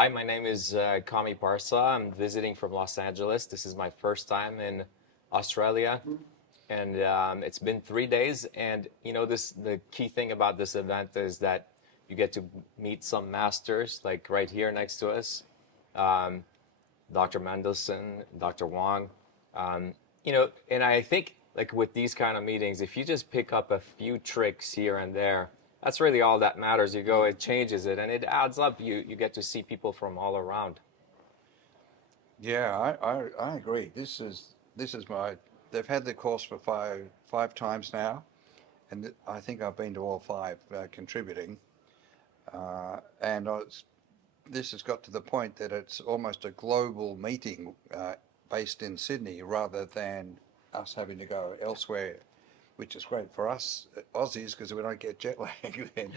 Hi, my name is Kami Parsa. I'm visiting from Los Angeles. This is my first time in Australia, and it's been 3 days. And the key thing about this event is that you get to meet some masters, like right here next to us, Dr. Mendelson, Dr. Wong. And I think like with these kind of meetings, if you just pick up a few tricks here and there, that's really all that matters. You go, it changes it, and it adds up. You get to see people from all around. Yeah, I agree. This is they've had the course for five times now, and I think I've been to all five contributing, and this has got to the point that it's almost a global meeting based in Sydney rather than us having to go elsewhere, which is great for us Aussies because we don't get jet lag. Then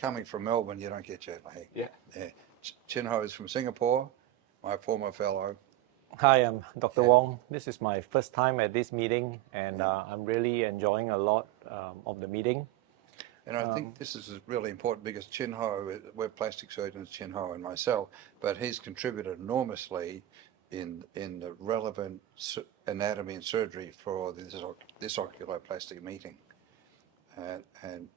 coming from Melbourne, you don't get jet lag. Yeah. Chin Ho is from Singapore, my former fellow. Hi, I'm Dr. Wong. This is my first time at this meeting, and I'm really enjoying a lot of the meeting. And I think this is really important because Chin Ho, we're plastic surgeons, Chin Ho and myself, but he's contributed enormously in the relevant anatomy and surgery for this oculoplastic meeting. And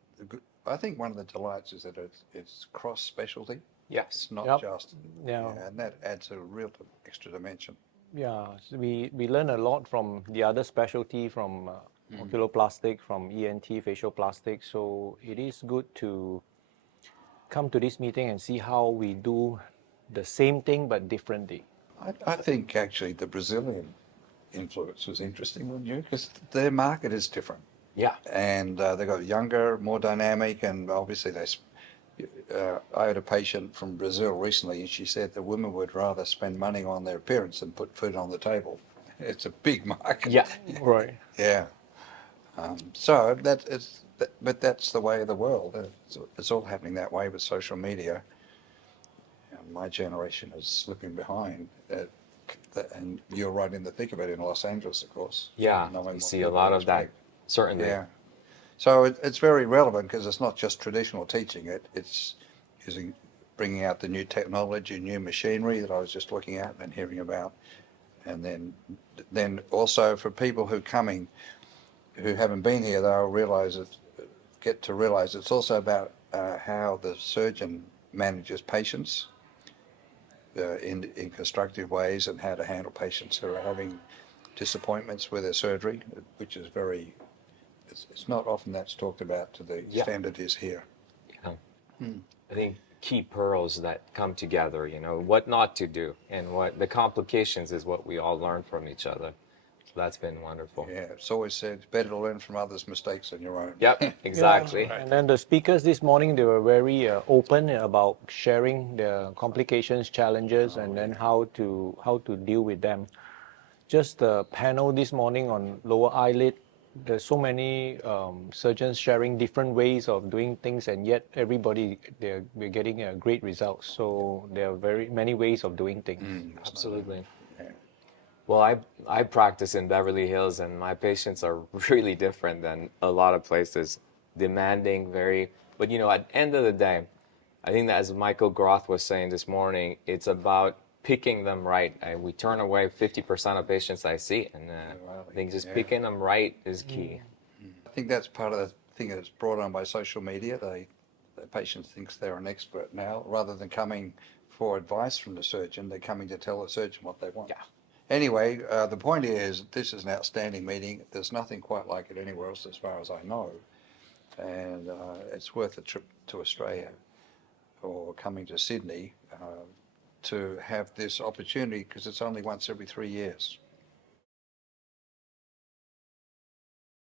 I think one of the delights is that it's cross-specialty. Yes. Not just, and that adds a real extra dimension. Yeah, so we learn a lot from the other specialty, from oculoplastic, from ENT, facial plastic. So it is good to come to this meeting and see how we do the same thing but differently. I think actually the Brazilian influence was interesting, wouldn't you? Because their market is different. Yeah. And they got younger, more dynamic, and obviously I had a patient from Brazil recently, and she said the women would rather spend money on their appearance than put food on the table. It's a big market. Yeah. Right. Yeah. But that's the way of the world. It's all happening that way with social media. And my generation is slipping behind. And you're right in the thick of it in Los Angeles, of course. Yeah, you see a lot of that, certainly. Yeah. So it's very relevant because it's not just traditional teaching. It's bringing out the new technology, new machinery that I was just looking at and hearing about. And then also for people who haven't been here, they'll get to realize it's also about how the surgeon manages patients in constructive ways and how to handle patients who are having disappointments with their surgery, which is it's not often that's talked about to the extent it is here. Yeah. I think key pearls that come together, what not to do, and what the complications is what we all learn from each other. So that's been wonderful. Yeah, it's always said better to learn from others' mistakes than your own. Yep, exactly. Yeah. And then the speakers this morning, they were very open about sharing their complications, challenges, and then how to deal with them. Just the panel this morning on lower eyelid, there's so many surgeons sharing different ways of doing things, and yet we're getting a great result. So there are very many ways of doing things. Absolutely. Well, I practice in Beverly Hills, and my patients are really different than a lot of places, demanding, but at the end of the day, I think that as Michael Groth was saying this morning, it's about picking them right. We turn away 50% of patients I see, and I think just picking them right is key. I think that's part of the thing that's brought on by social media. The patient thinks they're an expert now. Rather than coming for advice from the surgeon, they're coming to tell the surgeon what they want. Yeah. Anyway, the point is, this is an outstanding meeting. There's nothing quite like it anywhere else as far as I know. And it's worth a trip to Australia or coming to Sydney to have this opportunity because it's only once every 3 years.